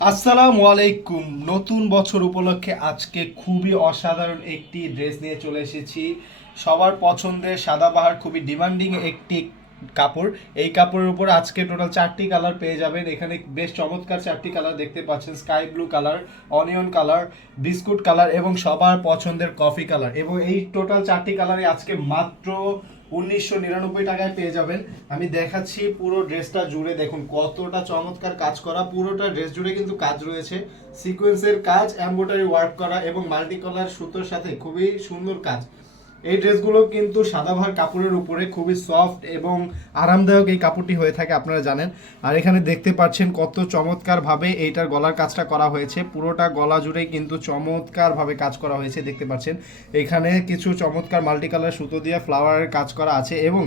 আসসালামু আলাইকুম। নতুন বছর উপলক্ষে আজকে খুবই অসাধারণ একটি ড্রেস নিয়ে চলে এসেছি। সবার পছন্দের সাদাবাহার, খুবই ডিমান্ডিং একটি কাপড়। এই কাপড়ের উপর আজকে টোটাল চারটি কালার পেয়ে যাবেন। এখানে বেশ চমৎকার চারটি কালার দেখতে পাচ্ছেন। Sky blue colour onion colour biscuit colour এবং সবার পছন্দের কফি কালার এবং এই টোটাল চারটি কালারে আজকে মাত্র উনিশশো নিরানব্বই টাকায় পেয়ে যাবেন। আমি দেখাচ্ছি পুরো ড্রেসটা জুড়ে, দেখুন কতটা চমৎকার কাজ করা। পুরোটা ড্রেস জুড়ে কিন্তু কাজ রয়েছে। সিকোয়েন্সের কাজ এম্ব্রয়ডারি ওয়ার্ক করা এবং মাল্টি কালার সুতোর সাথে খুবই সুন্দর কাজ। এই ড্রেসগুলো কিন্তু সাদাভার কাপড়ের উপরে খুবই সফট এবং আরামদায়ক এই কাপড়টি হয়ে থাকে, আপনারা জানেন। আর এখানে দেখতে পাচ্ছেন কত চমৎকারভাবে এইটার গলার কাজটা করা হয়েছে। পুরোটা গলা জুড়েই কিন্তু চমৎকারভাবে কাজ করা হয়েছে, দেখতে পাচ্ছেন। এখানে কিছু চমৎকার মাল্টি কালার সুতো দিয়ে ফ্লাওয়ারের কাজ করা আছে এবং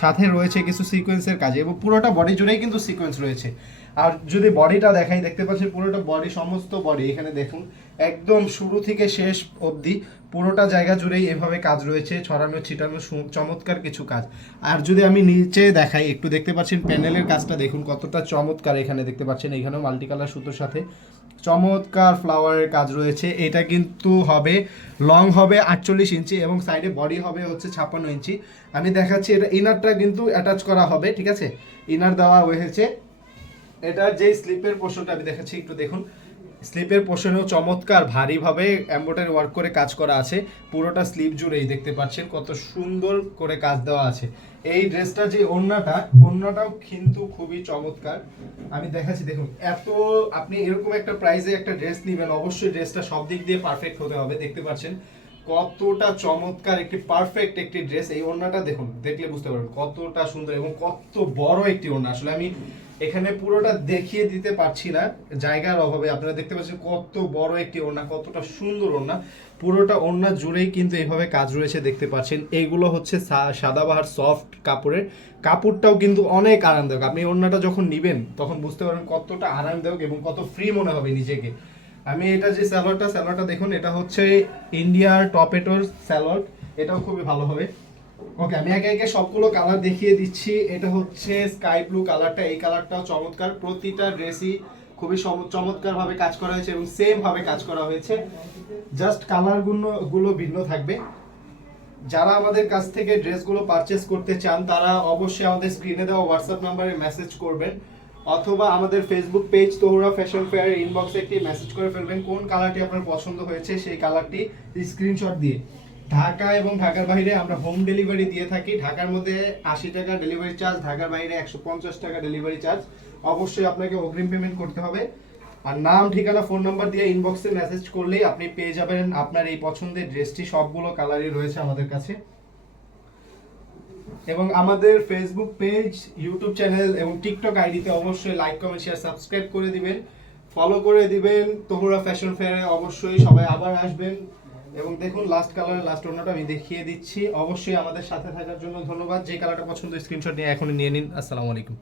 সাথে রয়েছে কিছু সিকোয়েন্সের কাজ এবং পুরোটা বডি জুড়েই কিন্তু সিকোয়েন্স রয়েছে। আর যদি বডিটা দেখাই, দেখতে পাচ্ছেন পুরোটা বডি, সমস্ত বডি, এখানে দেখুন, একদম শুরু থেকে শেষ অবধি পুরোটা জায়গা জুড়েই এভাবে কাজ রয়েছে, ছড়ানো, ছিটানো চমৎকার কিছু কাজ। আর যদি আমি নিচে দেখাই, একটু দেখতে পাচ্ছেন প্যানেলের কাজটা, দেখুন কতটা চমৎকার এখানে দেখতে পাচ্ছেন, এখানেও মাল্টি কালার সুতোর সাথে চমৎকার ফ্লাওয়ারের কাজ রয়েছে। এটা কিন্তু হবে লং হবে আটচল্লিশ ইঞ্চি এবং সাইডে বডি হবে হচ্ছে ছাপ্পান্ন ইঞ্চি। আমি দেখাচ্ছি, এটা ইনারটা কিন্তু অ্যাটাচ করা হবে, ঠিক আছে? ইনার দেওয়া হয়েছে এটার যে স্লিপের পোর্শনটা আমি দেখাচ্ছি, একটু দেখুন। স্লিপের পোর্শনেও চমৎকার, ভারীভাবে এম্ব্রয়ডারি ওয়ার্ক করে কাজ করা আছে। পুরোটা স্লিপ জুড়েই দেখতে পাচ্ছেন, কত সুন্দর করে কাজ দেওয়া আছে। এই ড্রেসটা যে ওড়নাটা, ওড়নাটাও কিন্তু খুবই চমৎকার। আমি দেখাচ্ছি, দেখুন, এত আপনি এরকম একটা প্রাইসে একটা ড্রেস নেবেন, অবশ্যই ড্রেসটা সব দিক দিয়ে পারফেক্ট হতে হবে, দেখতে পাচ্ছেন। কতটা চমৎকার একটি পারফেক্ট একটি ড্রেস এই ওড়নাটা দেখুন, দেখলে বুঝতে পারবেন কতটা সুন্দর এবং কত বড় একটি ওড়না। আসলে আমি এখানে পুরোটা দেখিয়ে দিতে পারছি না, জায়গার অভাবে। আপনারা দেখতে পাচ্ছেন কত বড় একটি ওড়না, কতটা সুন্দর ওড়না। পুরোটা ওড়না জুড়েই কিন্তু এইভাবে কাজ রয়েছে, দেখতে পাচ্ছেন। এইগুলো হচ্ছে সাদাবাহার সফট কাপড়ের। কাপড়টাও কিন্তু অনেক আরামদায়ক। আপনি ওড়নাটা যখন নিবেন, তখন বুঝতে পারবেন কতটা আরামদায়ক এবং কত ফ্রি মনে হবে নিজেকে। আমি এটা যে স্যালোয়ারটা স্যালোয়ারটা দেখুন, এটা হচ্ছে ইন্ডিয়ার টপেটোর স্যালোয়ার এটাও খুবই ভালো হবে। ওকে আমি একে একে সবগুলো কালার দেখিয়ে দিচ্ছি। এটা হচ্ছে স্কাই ব্লু কালারটা এই কালারটাও চমৎকার। প্রতিটা ড্রেসই খুবই চমৎকার ভাবে কাজ করা হয়েছে এবং সেম ভাবে কাজ করা হয়েছে। জাস্ট কালারগুলো গুলো ভিন্ন থাকবে। যারা আমাদের কাছ থেকে ড্রেসগুলো পারচেস করতে চান, তারা অবশ্যই আমাদের স্ক্রিনে দেওয়া হোয়াটসঅ্যাপ নাম্বারে মেসেজ করবেন। অথবা আমাদের Facebook page Tohra fashion fair ইনবক্সে একটি মেসেজ করে ফেলবেন, কোন কালারটি আপনার পছন্দ হয়েছে, সেই কালারটি স্ক্রিনশট দিয়ে। ঢাকা এবং ঢাকার বাইরে আমরা হোম ডেলিভারি দিয়ে থাকি। ঢাকার মধ্যে আশি টাকা ডেলিভারি চার্জ ঢাকার বাইরে একশো পঞ্চাশ টাকা ডেলিভারি চার্জ অবশ্যই আপনাকে অগ্রিম পেমেন্ট করতে হবে। আর নাম, ঠিকানা ফোন নাম্বার দিয়ে ইনবক্সে মেসেজ করলেই আপনি পেয়ে যাবেন আপনার এই পছন্দের ড্রেসটি সবগুলো কালারই রয়েছে আমাদের কাছে। এবং আমাদের ফেসবুক পেজ ইউটিউব চ্যানেল এবং টিকটক আইডিতে অবশ্যই লাইক কমেন্ট শেয়ার সাবস্ক্রাইব করে দিবেন। ফলো করে দিবেন। তোহরা ফ্যাশন ফেয়ারে অবশ্যই সবাই আবার আসবেন। এবং দেখুন লাস্ট কালারের লাস্ট অন্যটা আমি দেখিয়ে দিচ্ছি। অবশ্যই আমাদের সাথে থাকার জন্য ধন্যবাদ। যে কালারটা পছন্দ স্ক্রিনশট নিয়ে এখনই নিয়ে নিন। আসসালামু আলাইকুম।